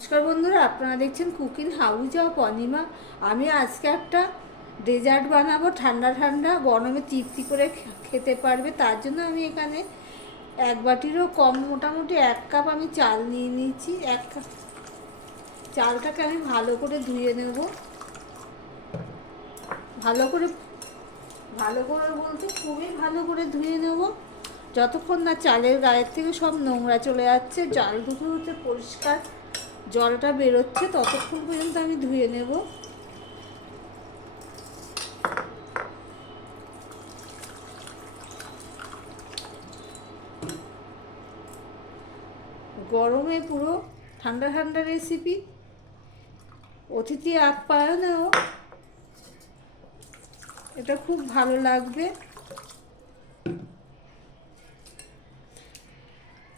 নমস্কার বন্ধুরা, আপনারা দেখছেন কুকিং হাউস অফ অনিমা। আমি আজকে একটা ডেজার্ট বানাবো, ঠান্ডা ঠান্ডা গরমে তৃপ্তি করে খেতে পারবে। তার জন্য আমি এখানে এক বাটিরও কম, মোটামুটি 1 কাপ আমি চাল নিয়ে নিয়েছি। 1 কাপ চালটাকে আমি ভালো করে ধুয়ে নেব। ভালো করে বলতে খুবই ভালো করে ধুয়ে নেব, যতক্ষণ না চালের গায়ের থেকে সব নোংরা চলে যাচ্ছে, চাল দুটো হচ্ছে পরিষ্কার জলটা বেরোচ্ছে, ততক্ষণ পর্যন্ত আমি ধুয়ে নেব। গরমে পুরো ঠান্ডা ঠান্ডা রেসিপি, অতিথি আপ্যায়নেও এটা খুব ভালো লাগবে।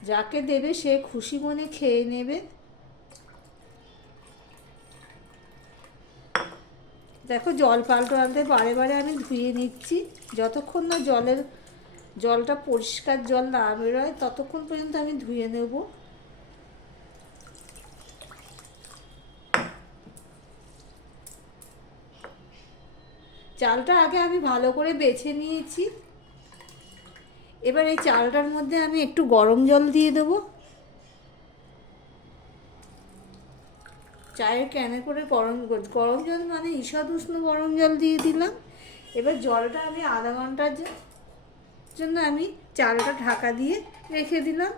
যাকে দেবে সে খুশি মনে খেয়ে নেবে। দেখো, জল পাল্টে বারে বারে আমি ধুয়ে নিচ্ছি, যতক্ষণ না জলটা পরিষ্কার জল না বেরোয় ততক্ষণ পর্যন্ত আমি ধুয়ে নেব। চালটা আগে আমি ভালো করে বেছে নিয়েছি। এবার এই চালটার মধ্যে আমি একটু গরম জল দিয়ে দেবো। চায়ের ক্যানে করে গরম জল মানে ঈষৎ উষ্ণ গরম জল দিয়ে দিলাম। এবার জলটা আমি আধা ঘন্টার জন্য আমি চালটা ঢাকা দিয়ে রেখে দিলাম।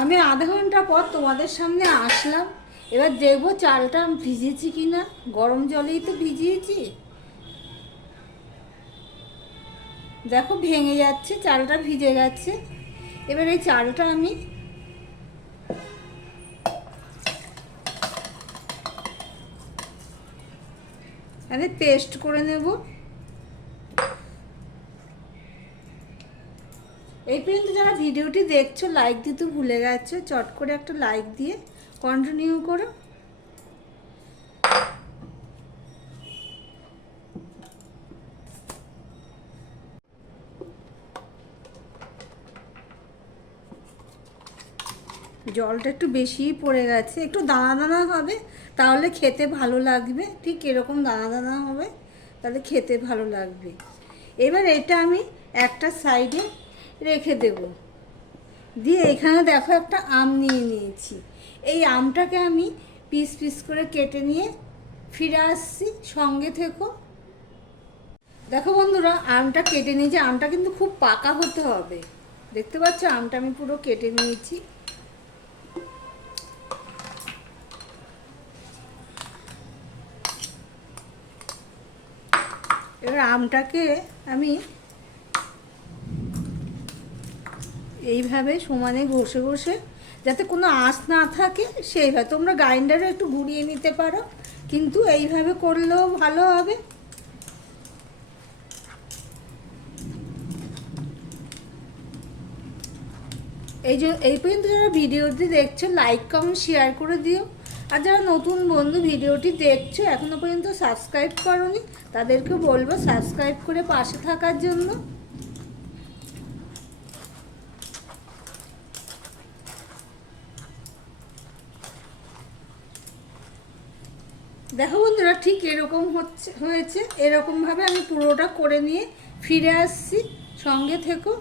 আমি আধা ঘন্টা পর তোমাদের সামনে আসলাম। এবার দেখবো চালটা ভিজেছি কিনা। গরম জলেই তো ভিজিয়েছি। দেখো, ভেঙে যাচ্ছে, চালটা ভিজে গেছে। এবার এই চালটা আমি পেস্ট করে নেব। এই পর্যন্ত যারা ভিডিওটি দেখছো, লাইক দিতে ভুলে গেছো, চট করে একটা লাইক দিয়ে কন্টিনিউ করো। জলটা একটু বেশিই পড়ে গেছে, একটু দানা দানা হবে, তাহলে খেতে ভালো লাগবে। ঠিক এরকম দানা দানা হবে, তাহলে খেতে ভালো লাগবে। এবার এটা আমি একটা সাইডে রেখে দেব। দিয়ে এখানে দেখো একটা আম নিয়ে নিয়েছি। এই আমটাকে আমি পিস পিস করে কেটে নিয়ে ফিরে আসছি, সঙ্গে থেকো। দেখো বন্ধুরা, আমটা কেটে নিয়েছি। আমটা কিন্তু খুব পাকা হতে হবে। দেখতে পাচ্ছ, আমটা আমি পুরো কেটে নিয়েছি। এবার আমটাকে আমি এইভাবে সমানে ঘষে ঘষে, যাতে কোনো আঁশ না থাকে সেইভাবে, তোমরা গ্রাইন্ডারে একটু গুঁড়িয়ে নিতে পারো, কিন্তু এইভাবে করলেও ভালো হবে। এই পর্যন্ত যারা ভিডিওটি দেখছো, লাইক কমেন্ট শেয়ার করে দিও। আর যারা নতুন বন্ধু ভিডিওটি দেখছো, এখনো পর্যন্ত সাবস্ক্রাইব করোনি, তাদেরকে বলবো সাবস্ক্রাইব করে পাশে থাকার জন্য। দেখো বন্ধুরা, ঠিক এরকম হয়েছে। এরকমভাবে আমি পুরোটা করে নিয়ে ফিরে আসছি, সঙ্গে থেকো।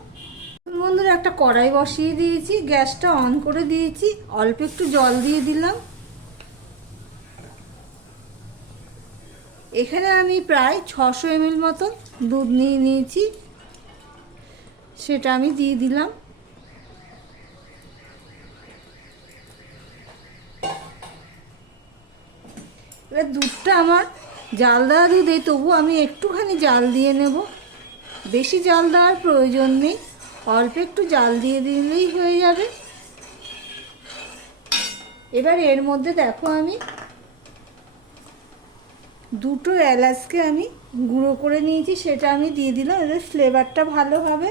বন্ধুরা, একটা কড়াই বসিয়ে দিয়েছি, গ্যাসটা অন করে দিয়েছি, অল্প একটু জল দিয়ে দিলাম। এখানে আমি প্রায় 600 ml মতন দুধ নিয়ে নিয়েছি, সেটা আমি দিয়ে দিলাম। এবার দুধটা আমার জাল দেওয়া দুধে, তবু আমি একটুখানি জাল দিয়ে নেব। বেশি জাল দেওয়ার প্রয়োজন নেই, অল্প একটু জাল দিয়ে দিলেই হয়ে যাবে। এবার এর মধ্যে দেখো, আমি 2টো এলাচকে আমি গুঁড়ো করে নিয়েছি, সেটা আমি দিয়ে দিলাম। এদের ফ্লেভারটা ভালো হবে।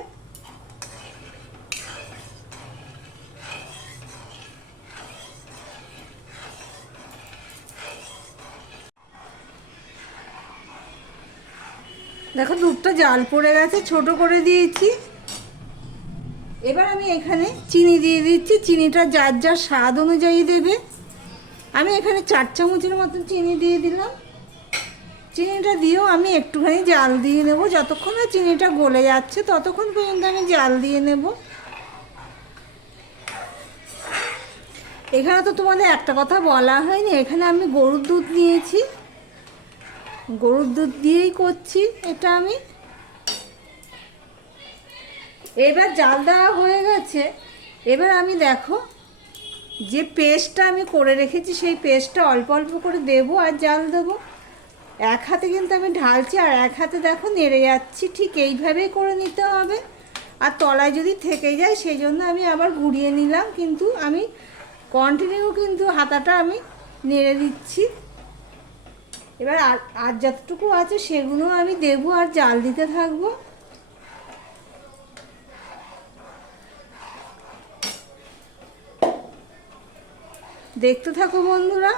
দেখো, দুধটা জাল পড়ে গেছে, ছোট করে দিয়েছি। এবার আমি এখানে চিনি দিয়ে দিচ্ছি। চিনিটা যার যার স্বাদ অনুযায়ী দেবে। আমি এখানে 4 চামচের মতন চিনি দিয়ে দিলাম। চিনিটা দিয়েও আমি একটুখানি জাল দিয়ে নেব। যতক্ষণ না চিনিটা গলে যাচ্ছে ততক্ষণ পর্যন্ত আমি জাল দিয়ে নেব। এখানে তো তোমাদের একটা কথা বলা হয়নি, এখানে আমি গরুর দুধ নিয়েছি। গরুর দুধ দিয়েই করছি এটা আমি। এবার জাল দেওয়া হয়ে গেছে। এবার আমি দেখো যে পেস্টটা আমি করে রেখেছি সেই পেস্টটা অল্প অল্প করে দেবো আর জাল দেবো। এক হাতে কিন্তু আমি ঢালছি আর এক হাতে দেখো নেড়ে যাচ্ছি। ঠিক এইভাবেই করে নিতে হবে। আর তলায় যদি থেকে যায় সেই জন্য আমি আবার ঘুরিয়ে নিলাম, কিন্তু আমি কন্টিনিউ কিন্তু হাতাটা আমি নেড়ে দিচ্ছি। এবার আর যতটুকু আছে সেগুলো আমি দেবো আর জাল দিতে থাকবো। দেখতে থাকো বন্ধুরা।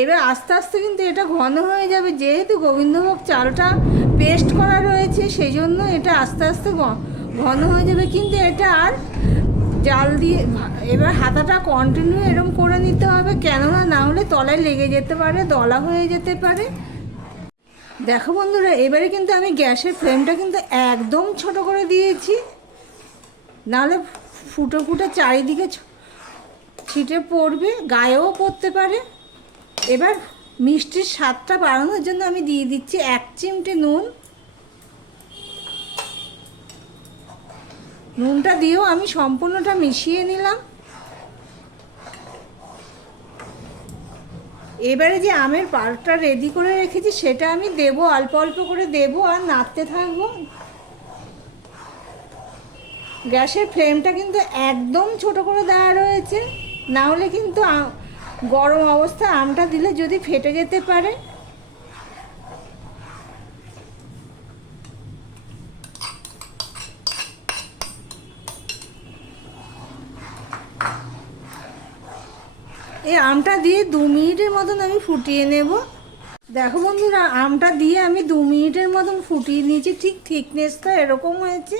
এবার আস্তে আস্তে কিন্তু এটা ঘন হয়ে যাবে। যেহেতু গোবিন্দভোগ চালটা পেস্ট করা রয়েছে সেই জন্য এটা আস্তে আস্তে ঘন হয়ে যাবে। কিন্তু এটা আর জাল দিয়ে এবার হাতাটা কন্টিনিউ এরকম করে নিতে হবে, কেননা না হলে তলায় লেগে যেতে পারে, দলা হয়ে যেতে পারে। দেখো বন্ধুরা, এবারে কিন্তু আমি গ্যাসের ফ্লেমটা কিন্তু একদম ছোট করে দিয়েছি, নাহলে ফুটো ফুটো চারিদিকে ছিটে পড়বে, গায়েও পড়তে পারে। এবার মিষ্টির স্বাদটা বাড়ানোর জন্য আমি দিয়ে দিচ্ছি 1 চিমটে নুন। নুনটা দিয়েও আমি সম্পূর্ণটা মিশিয়ে নিলাম। এবারে যে আমের পাল্পটা রেডি করে রেখেছি সেটা আমি দেবো, অল্প অল্প করে দেবো আর নাড়তে থাকবো। গ্যাসের ফ্লেমটা কিন্তু একদম ছোট করে দেওয়া রয়েছে, না হলে কিন্তু গরম অবস্থা আমটা দিলে যদি ফেটে যেতে পারে। এই আমটা দিয়ে 2 মিনিটের মতন আমি ফুটিয়ে নেব। দেখো বন্ধুরা, আমটা দিয়ে আমি 2 মিনিটের মতন ফুটিয়ে নিয়েছি। ঠিক থিকনেসটা এরকম হয়েছে।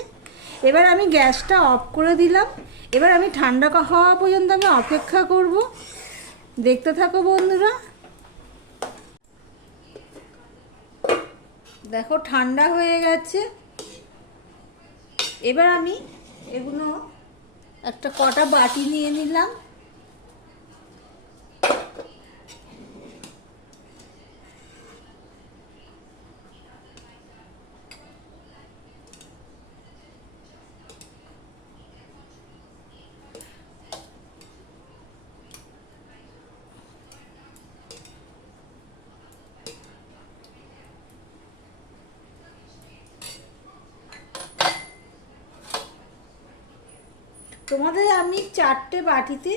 এবার আমি গ্যাসটা অফ করে দিলাম। এবার আমি ঠান্ডা হওয়া পর্যন্ত আমি অপেক্ষা করব। দেখতে থাকো বন্ধুরা। দেখো ঠান্ডা হয়ে গেছে। এবার আমি এগুলো একটা কটা বাটি নিয়ে নিলাম। তোমাদের আমি 4টে বাটিতে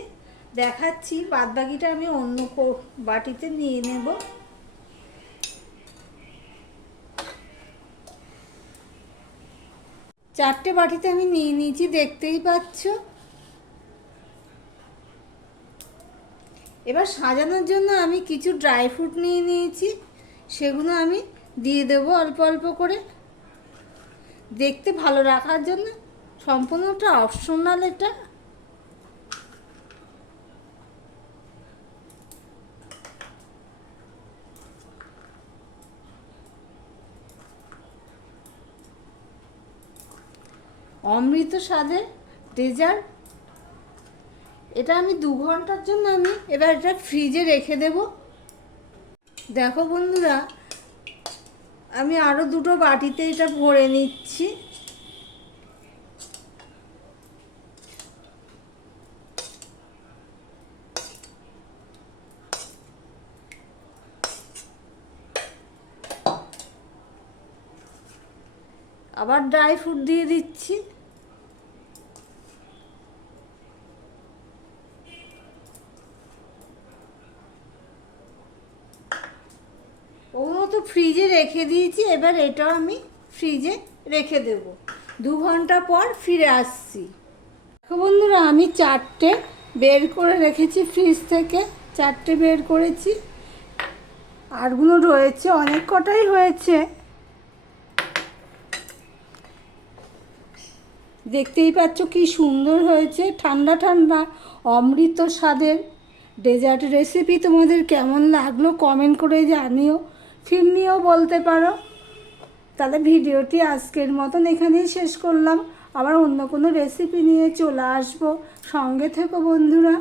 দেখাচ্ছি, বাদবাকিটা আমি অন্য বাটিতে নিয়ে নেব। চারটে বাটিতে আমি নিয়ে নিয়েছি, দেখতেই পাচ্ছ। এবার সাজানোর জন্য আমি কিছু ড্রাই ফ্রুট নিয়ে নিয়েছি, সেগুলো আমি দিয়ে দেব অল্প অল্প করে, দেখতে ভালো রাখার জন্য। সম্পূর্ণটা অপশনাল এটা। অমৃত স্বাদের ডেজার্ট। এটা আমি 2 ঘন্টার জন্য আমি এবার এটা ফ্রিজে রেখে দেব। দেখো বন্ধুরা, আমি আরও 2টো বাটিতে এটা ভরে নিচ্ছি। আবার ড্রাই ফ্রুট দিয়ে দিচ্ছি। ওগুলো তো ফ্রিজে রেখে দিয়েছি। এবার এটাও আমি ফ্রিজে রেখে দেব। 2 ঘন্টা পর ফিরে আসছি। দেখো বন্ধুরা, আমি 4টে বের করে রেখেছি ফ্রিজ থেকে। 4টে বের করেছি, আরগুলো রয়েছে, অনেক কটাই হয়েছে। দেখতেই পাচ্ছ কি সুন্দর হয়েছে, ঠান্ডা ঠান্ডা অমৃত স্বাদের ডেজার্ট রেসিপি। তোমাদের কেমন লাগলো কমেন্ট করে জানিও, ফিরনিও বলতে পারো। তাহলে ভিডিওটি আজকের মতন এখানেই শেষ করলাম, আবার অন্য কোনো রেসিপি নিয়ে চলে আসবো। সঙ্গে থেকো বন্ধুরা।